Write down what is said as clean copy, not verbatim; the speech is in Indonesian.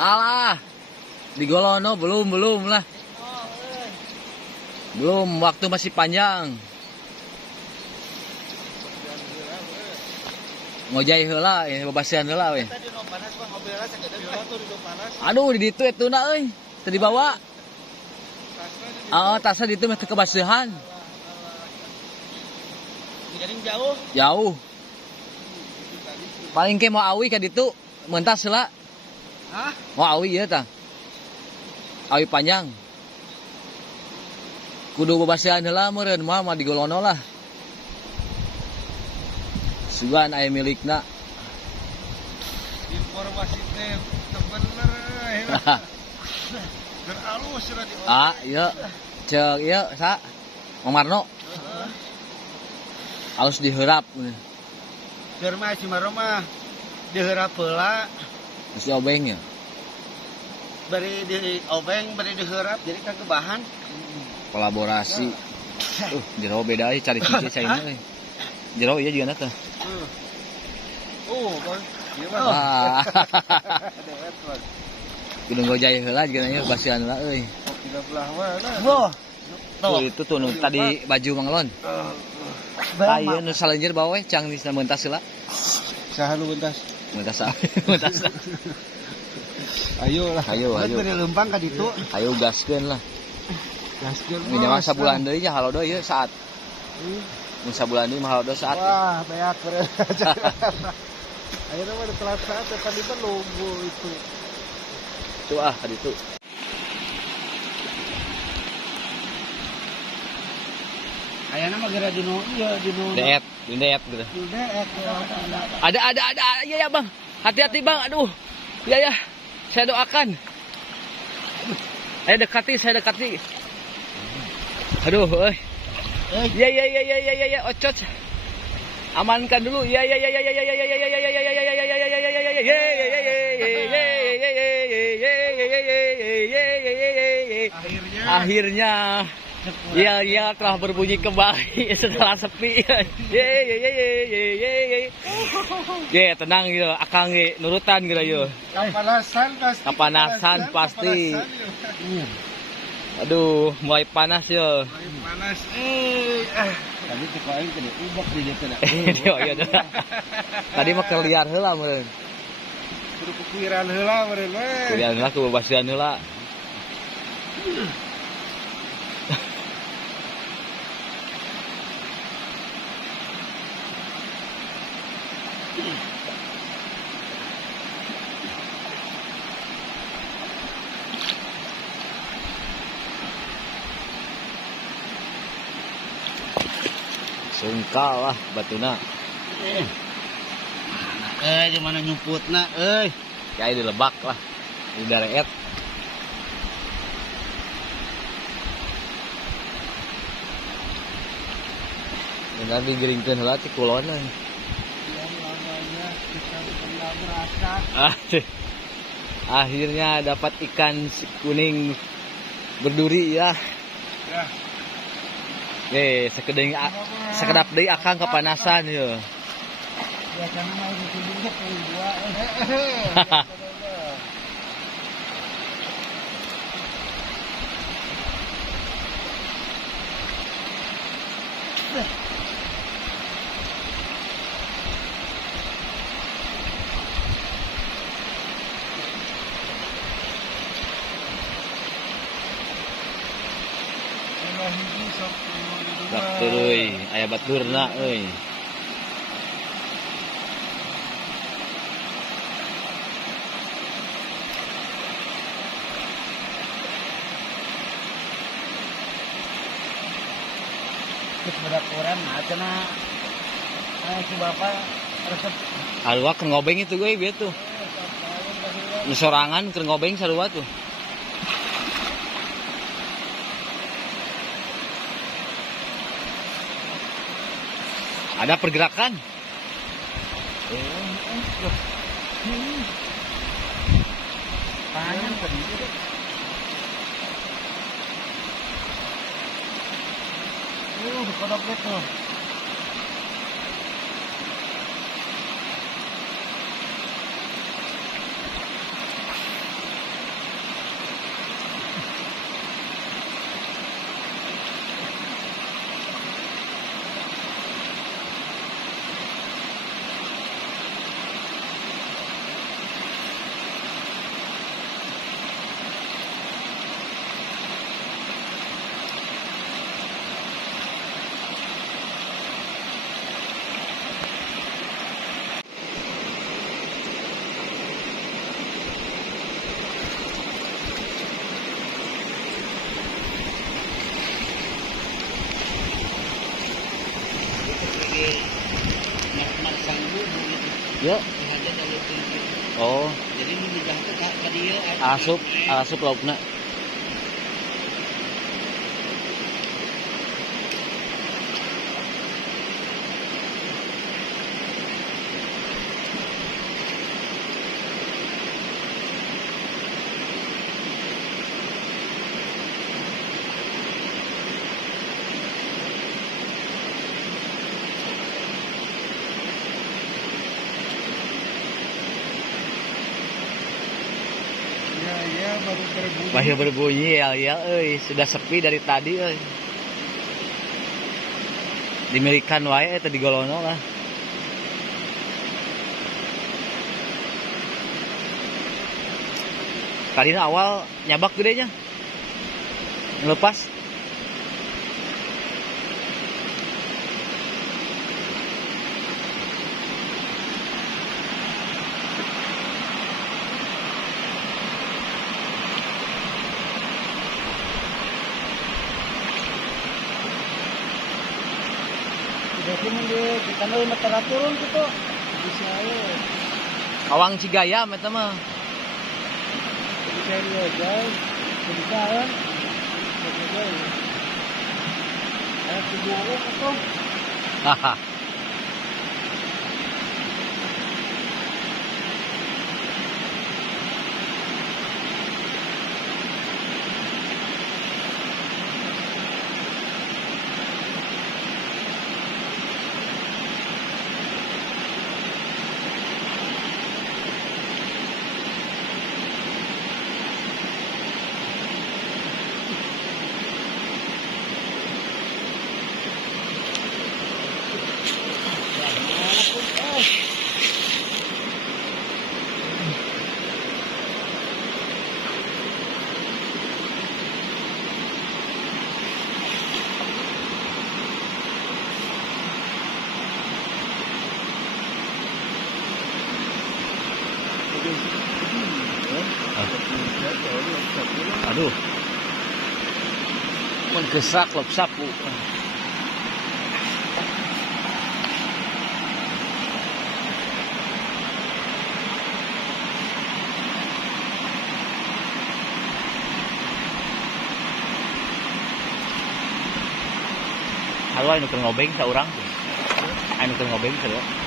Alah, di Golono belum lah. Belum, waktu masih panjang. Ngojai heula, ya babasian heula we. Aduh, di ditu etuna euy. Teu dibawa. Tasna ditu mah teu kebasihan. Jauh. Jauh. Paling ke mau awi ka ditu, mentas heula. Hah? Mau awi ieu tah. Awi panjang. Kudu babasian heula meureun mah di Golono lah. Sugan aya milikna. Informasi teh bener halus di Ieu. Ceuk ieu sa. Mang Marno. Halus diheurap. Keur mah si Maro mah diheurap heula. Geus diobeng ya. Bari di obeng, bari diheurap jadi kagebahan. Kolaborasi. Jero beda euy cari cicing saina euy. Jero ieu juga teh. Ieu mah. Kudu ngojai heula juga nya basian heula euy. Tidak belah mana. Tuh itu tuh nu tadi baju manglon. Ayeuna nu salenjeur bawa we cang disna meuntas heula. Saha nu bentas? Meuntas meuntas. Ayo lah. Ayo. Beri lempang ka ditu. Ayo gaskeun lah. Gaskeun. Minimal sabulan deui nya halodo ieu saat. Mun sabulan deui mah halodo saat. Wah, beak bener. Ayeuna mah telat saat tadi mah nunggu itu. Tuh ka ditu. Ayana mah gara dino ieu dino. Deet gitu. Ada. Iya ya, Bang. Hati-hati, Bang. Aduh. Iya ya. Saya doakan. Saya dekati. Aduh, euy. Iya. Ocot. Amankan dulu. Iya. Akhirnya Iya telah berbunyi kembali setelah sepi. Ye tenang gitu, akang ge nurutan gitu yo. Kapanasan pasti. Aduh, mulai panas yo. Panas. Tadi teu aing teh ubak di dieu teh. Iya. Tadi mah keliar heula meureun. Kudu kukiran heula meureun we. Kuliah heula ku babasian heula. Sungkal lah batuna. Gimana nyumputna Kayak di lebak lah. Di dareet. Benar digeringkeun heula ti kulon. Akhirnya dapat ikan kuning berduri ya. Sekedap deui akang kepanasan yo. Biasana mah ditudingnya ke dua. Batur euy, aya baturna euy. Geus budak urang mah cenah si bapak resep Alwa keur ngobeng itu gue bieu tuh. Di sorangan keur ngobeng sarua tuh. Ada pergerakan. panjang tadi. Kodok gitu. Ya. Ada dari tinggi. Oh, Jadi ini dijah teh ka dieu asup laukna. Ya baru berbunyi. Masih berbunyi ya, sudah sepi dari tadi, Dimilikan wae eta digolono lah. Tadi awal nyabak gedenya. Lepas. Jadi mun kita mah mata turun gitu. Bisa ya. Kawang Cigayam eta mah. Jadi cari aja. Bisa kan? Ada tujuh atau Haha. Aduh. Menggesak lop sapu. Halo anu keur ngobeng saurang. Anu keur ngobeng saurang.